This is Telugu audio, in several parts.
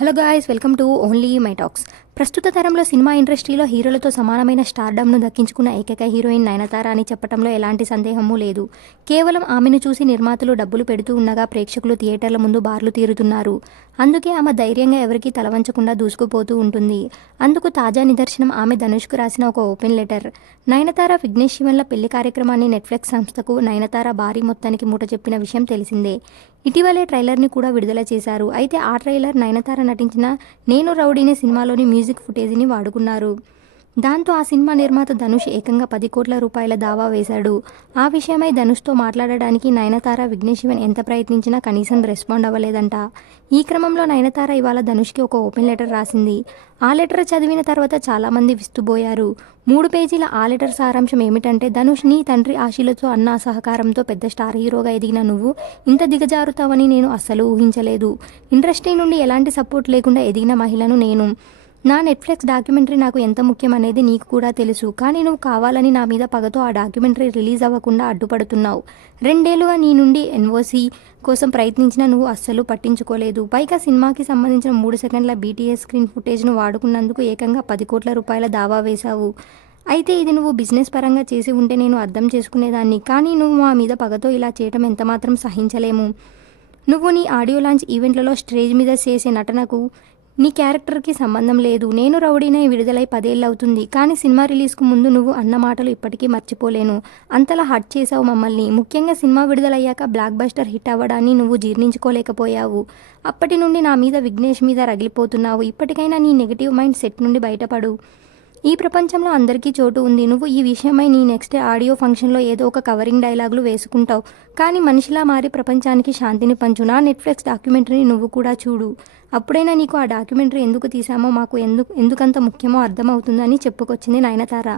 Hello guys, welcome to only my talks. ప్రస్తుత తరంలో సినిమా ఇండస్ట్రీలో హీరోలతో సమానమైన స్టార్డమ్ను దక్కించుకున్న ఏకైక హీరోయిన్ నయనతార అని చెప్పడంలో ఎలాంటి సందేహమూ లేదు. కేవలం ఆమెను చూసి నిర్మాతలు డబ్బులు పెడుతూ ఉండగా ప్రేక్షకులు థియేటర్ల ముందు బార్లు తీరుతున్నారు. అందుకే ఆమె ధైర్యంగా ఎవరికీ తలవంచకుండా దూసుకుపోతూ ఉంటుంది. అందుకు తాజా నిదర్శనం ఆమె ధనుష్కు రాసిన ఒక ఓపెన్ లెటర్. నయనతార విఘ్నేష్ శివన్ల పెళ్లి కార్యక్రమాన్ని నెట్ఫ్లిక్స్ సంస్థకు నయనతార భారీ మొత్తానికి మూట చెప్పిన విషయం తెలిసిందే. ఇటీవలే ట్రైలర్ని కూడా విడుదల చేశారు. అయితే ఆ ట్రైలర్ నయనతార నటించిన నేను రౌడీనే సినిమాలోని మ్యూజిక్ ఫుటేజీని వాడుకున్నారు. దాంతో ఆ సినిమా నిర్మాత ధనుష్ ఏకంగా 10 కోట్ల రూపాయల దావా వేశాడు. ఆ విషయమై ధనుష్తో మాట్లాడడానికి నయనతార విఘ్నేష్ శివన్ ఎంత ప్రయత్నించినా కనీసం రెస్పాండ్ అవ్వలేదంట. ఈ క్రమంలో నయనతార ఇవాళ ధనుష్కి ఒక ఓపెన్ లెటర్ రాసింది. ఆ లెటర్ చదివిన తర్వాత చాలామంది విస్తుబోయారు. 3 పేజీల ఆ లెటర్ సారాంశం ఏమిటంటే, ధనుష్, నీ తండ్రి ఆశీలతో అన్న సహకారంతో పెద్ద స్టార్ హీరోగా ఎదిగిన నువ్వు ఇంత దిగజారుతావని నేను అస్సలు ఊహించలేదు. ఇండస్ట్రీ నుండి ఎలాంటి సపోర్ట్ లేకుండా ఎదిగిన మహిళను నేను. నా నెట్ఫ్లిక్స్ డాక్యుమెంటరీ నాకు ఎంత ముఖ్యం అనేది నీకు కూడా తెలుసు. కానీ నువ్వు కావాలని నా మీద పగతో ఆ డాక్యుమెంటరీ రిలీజ్ అవ్వకుండా అడ్డుపడుతున్నావు. 2 ఏళ్లుగా నీ నుండి ఎన్ఓసీ కోసం ప్రయత్నించినా నువ్వు అస్సలు పట్టించుకోలేదు. పైగా సినిమాకి సంబంధించిన 3 సెకండ్ల BTS స్క్రీన్ ఫుటేజ్ను వాడుకున్నందుకు ఏకంగా 10 కోట్ల రూపాయల దావా వేశావు. అయితే ఇది నువ్వు బిజినెస్ పరంగా చేసి ఉంటే నేను అర్థం చేసుకునేదాన్ని. కానీ నువ్వు మా మీద పగతో ఇలా చేయటం ఎంతమాత్రం సహించలేము. నువ్వు నీ ఆడియో లాంచ్ ఈవెంట్లలో స్టేజ్ మీద చేసే నటనకు నీ క్యారెక్టర్కి సంబంధం లేదు. నేను రౌడీనే విడుదలై 10 ఏళ్ళు అవుతుంది. కానీ సినిమా రిలీజ్కు ముందు నువ్వు అన్న మాటలు ఇప్పటికీ మర్చిపోలేను. అంతలా హర్ట్ చేశావు మమ్మల్ని. ముఖ్యంగా సినిమా విడుదలయ్యాక బ్లాక్ బస్టర్ హిట్ అవ్వడాన్ని నువ్వు జీర్ణించుకోలేకపోయావు. అప్పటి నుండి నా మీద, విఘ్నేష్ మీద రగిలిపోతున్నావు. ఇప్పటికైనా నీ నెగిటివ్ మైండ్ సెట్ నుండి బయటపడు. ఈ ప్రపంచంలో అందరికీ చోటు ఉంది. నువ్వు ఈ విషయమై నీ నెక్స్ట్ ఆడియో ఫంక్షన్లో ఏదో ఒక కవరింగ్ డైలాగులు వేసుకుంటావు. కానీ మనిషిలా మారి ప్రపంచానికి శాంతిని పంచు. నా నెట్ఫ్లిక్స్ డాక్యుమెంటరీని నువ్వు కూడా చూడు. అప్పుడైనా నీకు ఆ డాక్యుమెంటరీ ఎందుకు తీసామో, మాకు ఎందుకంత ముఖ్యమో అర్థమవుతుందని చెప్పుకొచ్చింది నయనతార.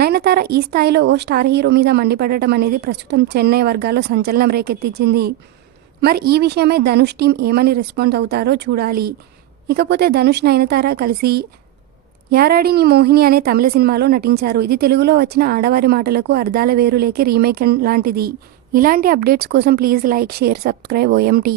నయనతార ఈ స్థాయిలో ఓ స్టార్ హీరో మీద మండిపడటం అనేది ప్రస్తుతం చెన్నై వర్గాల్లో సంచలనం రేకెత్తించింది. మరి ఈ విషయమై ధనుష్ టీం ఏమని రెస్పాండ్ అవుతారో చూడాలి. ఇకపోతే ధనుష్, నయనతార కలిసి యారాడి నీ మోహిని అనే తమిళ సినిమాలో నటించారు. ఇది తెలుగులో వచ్చిన ఆడవారి మాటలకు అర్థాల వేరులేకి రీమేక్ లాంటిది. ఇలాంటి అప్డేట్స్ కోసం please like, share, subscribe OMT.